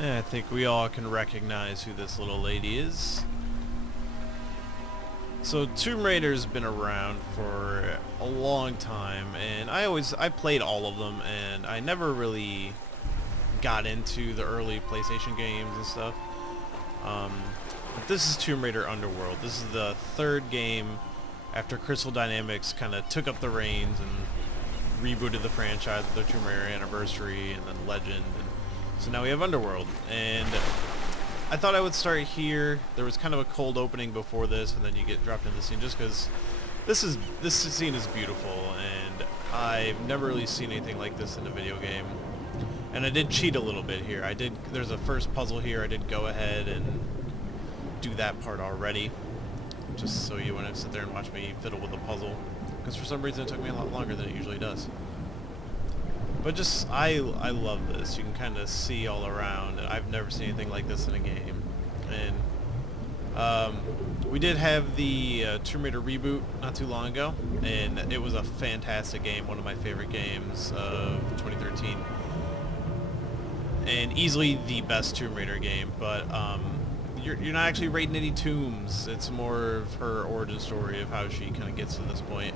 Yeah, I think we all can recognize who this little lady is. So Tomb Raider's been around for a long time, and I played all of them, and I never really got into the early PlayStation games and stuff. But this is Tomb Raider Underworld. This is the third game after Crystal Dynamics kind of took up the reins and rebooted the franchise with their Tomb Raider Anniversary and then Legend. And so now we have Underworld, and I thought I would start here. There was kind of a cold opening before this, and then you get dropped into the scene just because this scene is beautiful, and I've never really seen anything like this in a video game. And I did cheat a little bit here. There's a first puzzle here. I did go ahead and do that part already, just so you wouldn't sit there and watch me fiddle with the puzzle, because for some reason it took me a lot longer than it usually does. But just, I love this. You can kind of see all around. I've never seen anything like this in a game. And we did have the Tomb Raider reboot not too long ago, and it was a fantastic game, one of my favorite games of 2013. And easily the best Tomb Raider game, but you're not actually raiding any tombs. It's more of her origin story of how she kind of gets to this point.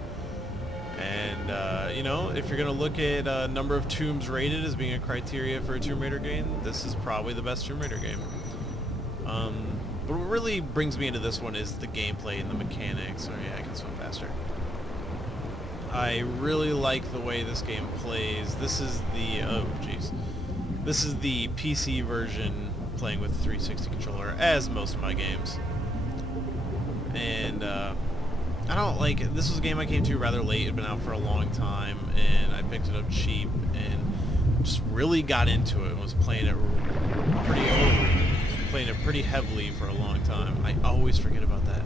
And, you know, if you're going to look at number of tombs raided as being a criteria for a Tomb Raider game, this is probably the best Tomb Raider game. But what really brings me into this one is the gameplay and the mechanics. Oh yeah, I can swim faster. I really like the way this game plays. This is the, oh jeez. This is the PC version playing with the 360 controller, as most of my games. And, I don't like it. This was a game I came to rather late. It had been out for a long time, and I picked it up cheap and just really got into it and was playing it pretty heavily for a long time. I always forget about that.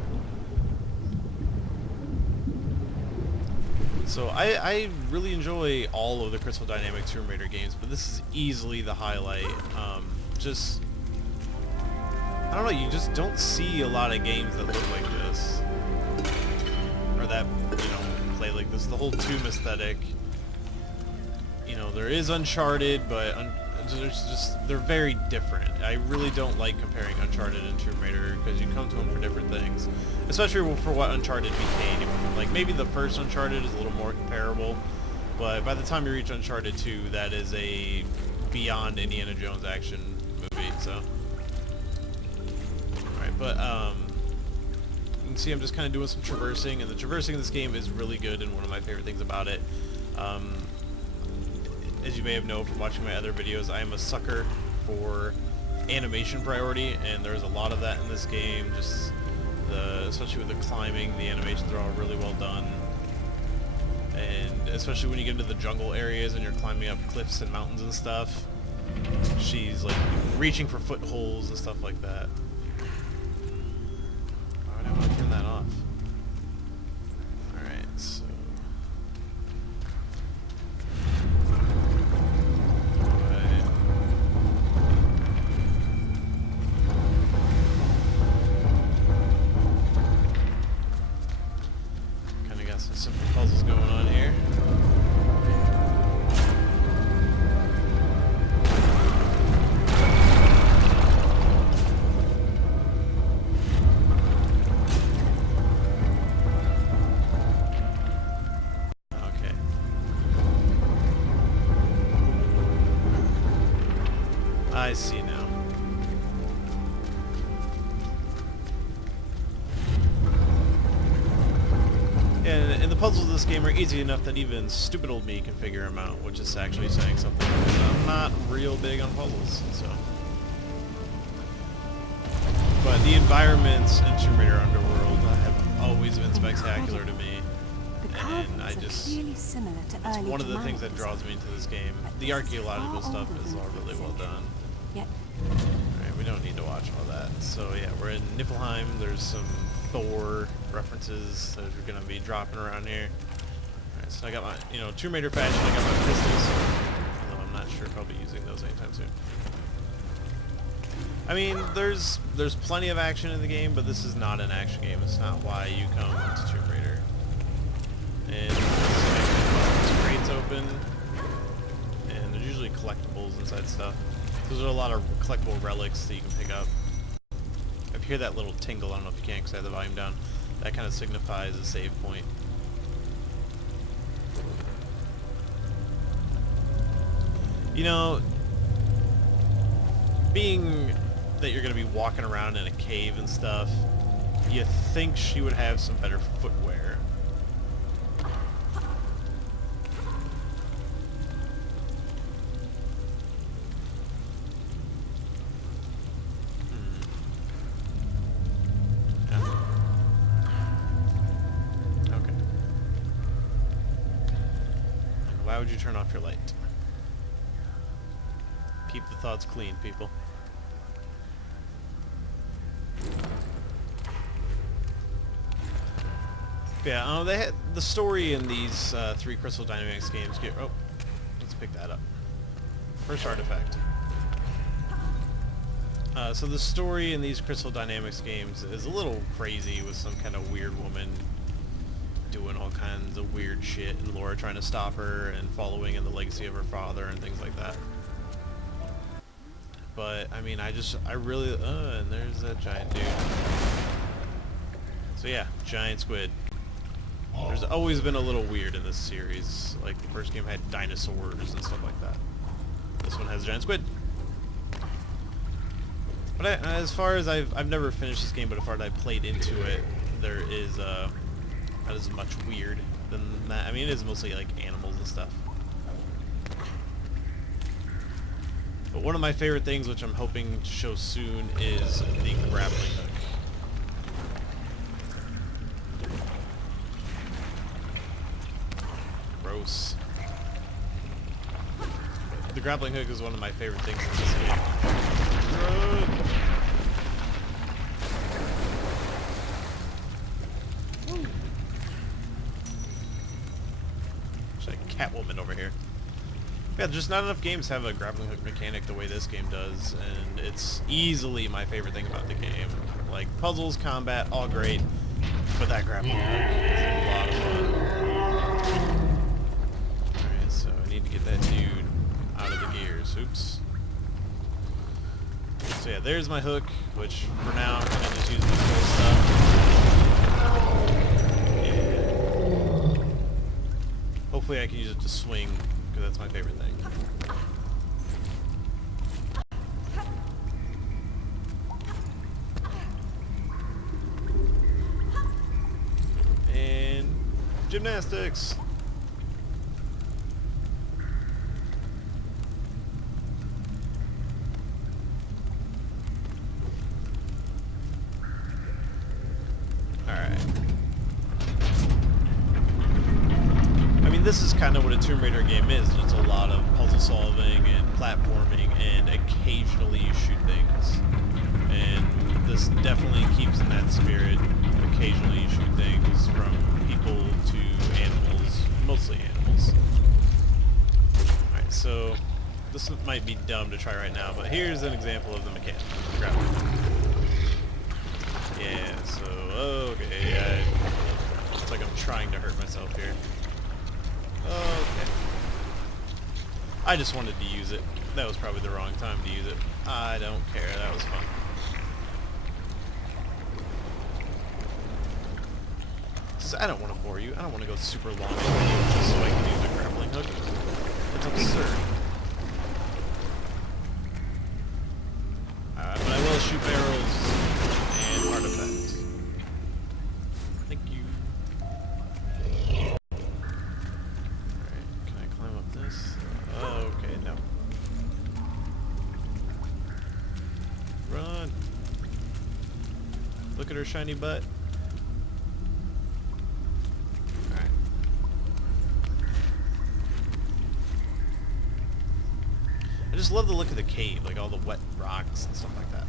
So I really enjoy all of the Crystal Dynamics Tomb Raider games, but this is easily the highlight. Just, I don't know, you just don't see a lot of games that look like this. Or that, you know, play like this. The whole tomb aesthetic. You know, there is Uncharted, but they're very different. I really don't like comparing Uncharted and Tomb Raider because you come to them for different things. Especially for what Uncharted became. Like, maybe the first Uncharted is a little more comparable, but by the time you reach Uncharted 2, that is a beyond Indiana Jones action movie, so. Alright, but, you can see I'm just kind of doing some traversing, and the traversing in this game is really good and one of my favorite things about it. As you may have known from watching my other videos, I am a sucker for animation priority, and there's a lot of that in this game. Just especially with the climbing, the animations are all really well done. And especially when you get into the jungle areas and you're climbing up cliffs and mountains and stuff, she's like reaching for footholds and stuff like that. Why would I want to turn that off? Alright, so... Kinda got some simple puzzles going on here. I see now. And the puzzles of this game are easy enough that even stupid old me can figure them out, which is actually saying something. I'm not real big on puzzles, so. But the environments in Tomb Raider Underworld have always been spectacular to me. And I just, it's one of the things that draws me into this game. The archaeological stuff is all really well done. Alright, we don't need to watch all that. So yeah, we're in Niflheim. There's some Thor references that are going to be dropping around here. Alright, so I got my, you know, Tomb Raider fashion, I got my pistols. Although I'm not sure if I'll be using those anytime soon. I mean, there's plenty of action in the game, but this is not an action game. It's not why you come to Tomb Raider. And this crate's open, and there's usually collectibles inside stuff. Those are a lot of collectible relics that you can pick up. If you hear that little tingle, I don't know if you can because I have the volume down, that kind of signifies a save point. You know, being that you're going to be walking around in a cave and stuff, you think she would have some better footwear. Why would you turn off your light? Keep the thoughts clean, people. Yeah, they had the story in these 3 Crystal Dynamics games. Oh, let's pick that up. First artifact. So the story in these Crystal Dynamics games is a little crazy, with some kind of weird woman doing all kinds of weird shit, and Laura trying to stop her and following in the legacy of her father and things like that. But I mean, I really, and there's that giant dude. So yeah, giant squid. There's always been a little weird in this series. Like the first game had dinosaurs and stuff like that. This one has giant squid. But as far as I've never finished this game, but as far as I played into it, there is not as much weird than that. I mean, it is mostly like animals and stuff. But one of my favorite things, which I'm hoping to show soon, is the grappling hook. Gross. The grappling hook is one of my favorite things in this game. There's a Catwoman over here. Yeah, just not enough games have a grappling hook mechanic the way this game does, and it's easily my favorite thing about the game. Like, puzzles, combat, all great, but that grappling hook is a lot of fun. Alright, so I need to get that dude out of the gears. Oops. So yeah, there's my hook, which for now I'm gonna just use the cool stuff. And hopefully I can use it to swing, because that's my favorite thing. And gymnastics. This is kind of what a Tomb Raider game is. It's a lot of puzzle solving and platforming, and occasionally you shoot things. And this definitely keeps in that spirit. Occasionally you shoot things, from people to animals, mostly animals. Alright, so this might be dumb to try right now, but here's an example of the mechanic. Grab it. Yeah, so, okay, looks like I'm trying to hurt myself here. Okay. I just wanted to use it. That was probably the wrong time to use it. I don't care. That was fun. I don't want to bore you. I don't want to go super long just so I can use a grappling hook. That's absurd. But I will shoot barrels and artifacts. Thank you. Okay, no. Run! Look at her shiny butt. Alright. I just love the look of the cave, like all the wet rocks and stuff like that.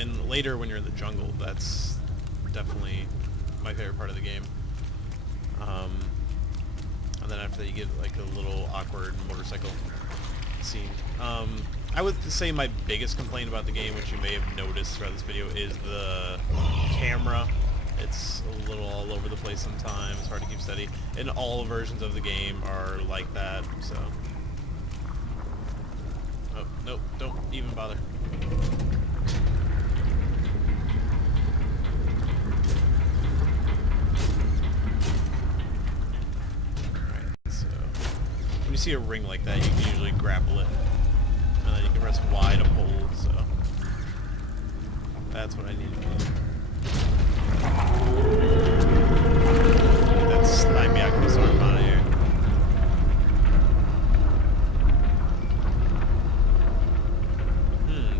And later when you're in the jungle, that's definitely my favorite part of the game. And then after that you get like a little awkward motorcycle scene. I would say my biggest complaint about the game, which you may have noticed throughout this video, is the camera It's a little all over the place sometimes. It's hard to keep steady. And all versions of the game are like that, so... Oh, nope, don't even bother. Alright, so... When you see a ring like that, you can usually grapple it. And then you can press Y to hold, so... That's what I need to do. Get that slimy octopus arm out of here.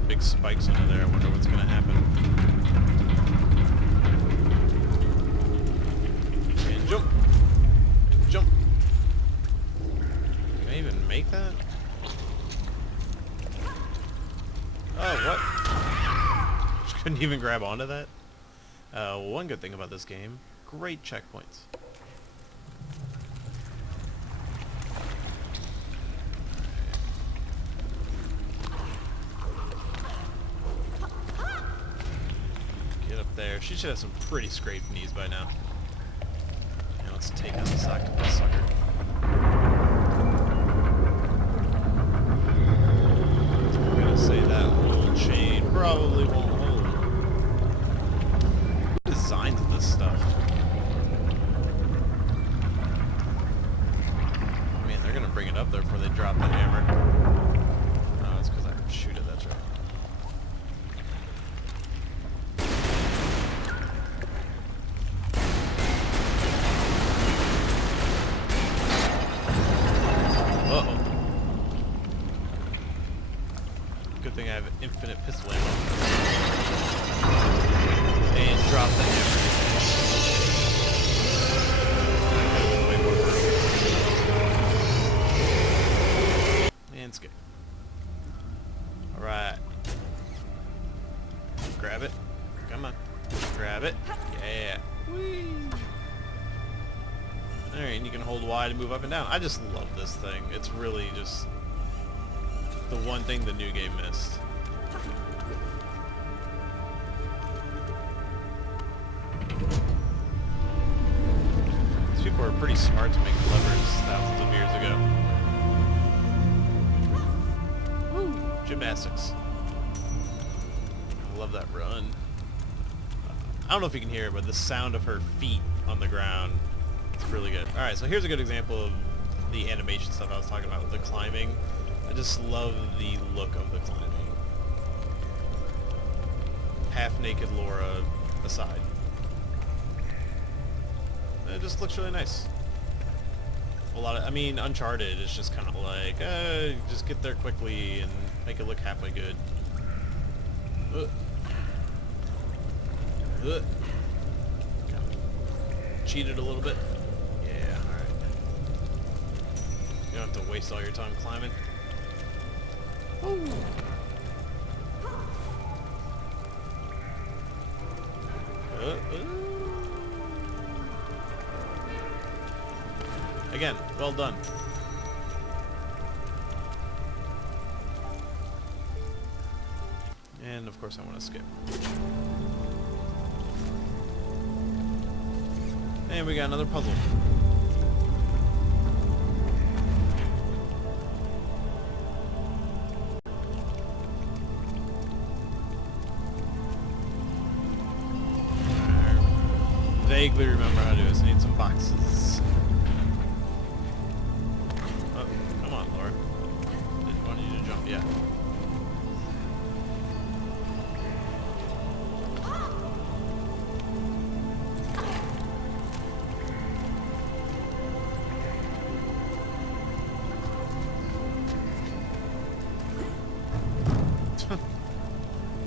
Big spikes under there. I wonder what's gonna happen. And jump! And jump! Can I even make that? Oh, what? Just couldn't even grab onto that? One good thing about this game, great checkpoints. Get up there. She should have some pretty scraped knees by now. And let's take out this octopus sucker. I'm gonna say that whole chain probably won't hold. Designed this stuff. I mean, they're gonna bring it up there before they drop the hammer. Oh, it's because I can shoot it, that's right. Uh-oh. Good thing I have infinite pistol ammo. And drop the hammer. Way more brutal. And skip. Alright. Grab it. Come on. Grab it. Yeah. Whee! Alright, and you can hold Y to move up and down. I just love this thing. It's really just the one thing the new game missed. People were pretty smart to make levers thousands of years ago. Woo! Gymnastics. I love that run. I don't know if you can hear it, but the sound of her feet on the ground, it's really good. Alright, so here's a good example of the animation stuff I was talking about with the climbing. I just love the look of the climbing. Half-naked Laura aside. It just looks really nice. A lot of, I mean, Uncharted is just kind of like, just get there quickly and make it look halfway good. Cheated a little bit. Yeah, alright. You don't have to waste all your time climbing. Woo. Again, well done. And of course I want to skip. And we got another puzzle. I vaguely remember how to do this. I need some boxes. Oh, come on, Laura. Didn't want you to jump yet.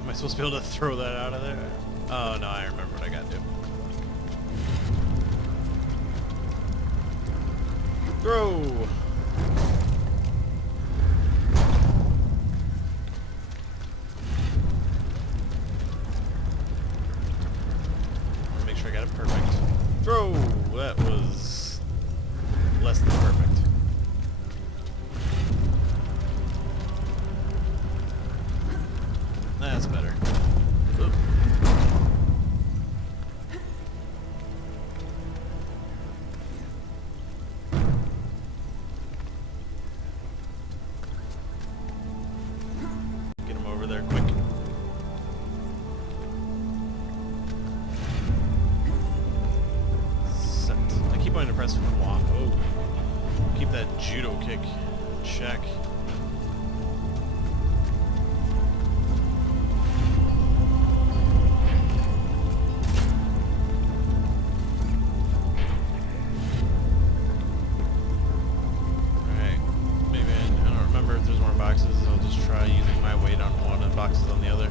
Am I supposed to be able to throw that out of there? Oh no, I remember what I gotta do. Throw! Make sure I got it perfect. Throw! That was less than perfect. That's better. Oop. there quick. Set. I keep wanting to press block. Oh. Keep that judo kick in check. Boxes on the other.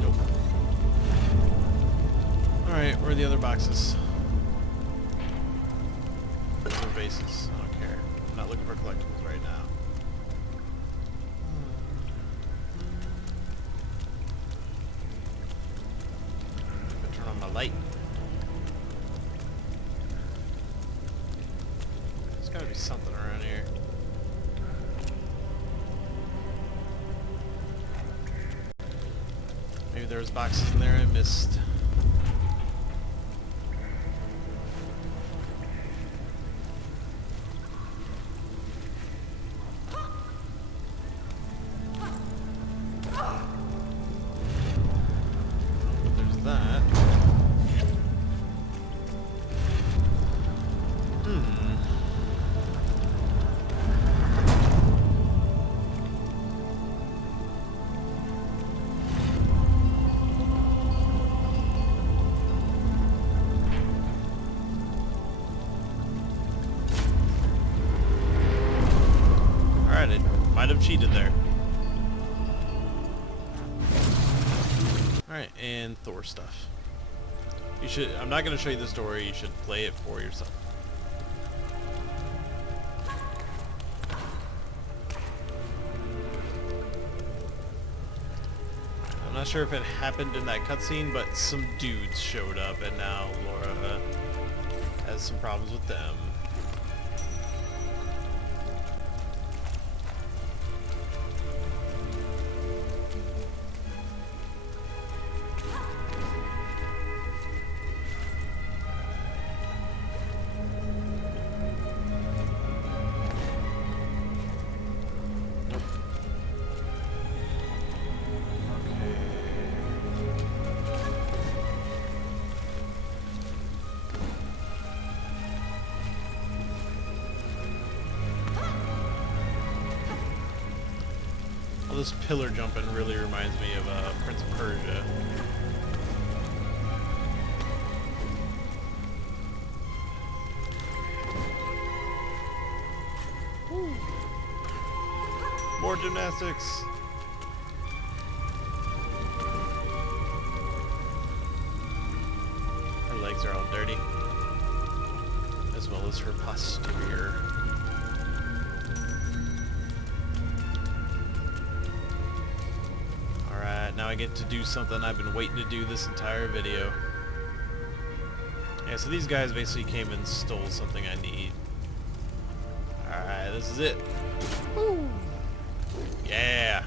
Nope. Alright, where are the other boxes? Other bases. I don't care. I'm not looking for collectibles right now. Light. There's gotta be something around here. Maybe there was boxes in there I missed. But there's that. Might have cheated there. Alright, and Thor stuff. You should, I'm not going to show you the story, you should play it for yourself. I'm not sure if it happened in that cutscene, but some dudes showed up and now Laura has some problems with them. This pillar jumping really reminds me of Prince of Persia. Woo. More gymnastics. Her legs are all dirty, as well as her posterior. Now I get to do something I've been waiting to do this entire video. Yeah, so these guys basically came and stole something I need. Alright, this is it. Woo! Yeah!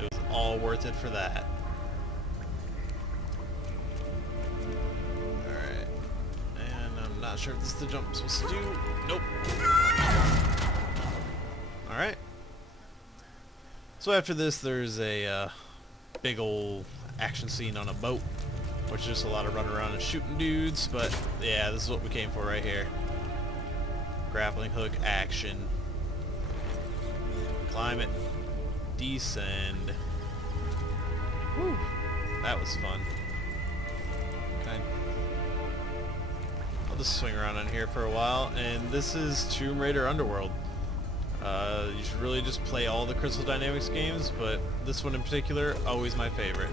It was all worth it for that. Alright. And I'm not sure if this is the jump I'm supposed to do. Nope. Alright. So after this, there's a big old action scene on a boat, which is just a lot of running around and shooting dudes, but yeah, this is what we came for right here. Grappling hook action. Climb it. Descend. Whew. That was fun. Okay. I'll just swing around on here for a while, and this is Tomb Raider Underworld. You should really just play all the Crystal Dynamics games, but this one in particular, always my favorite.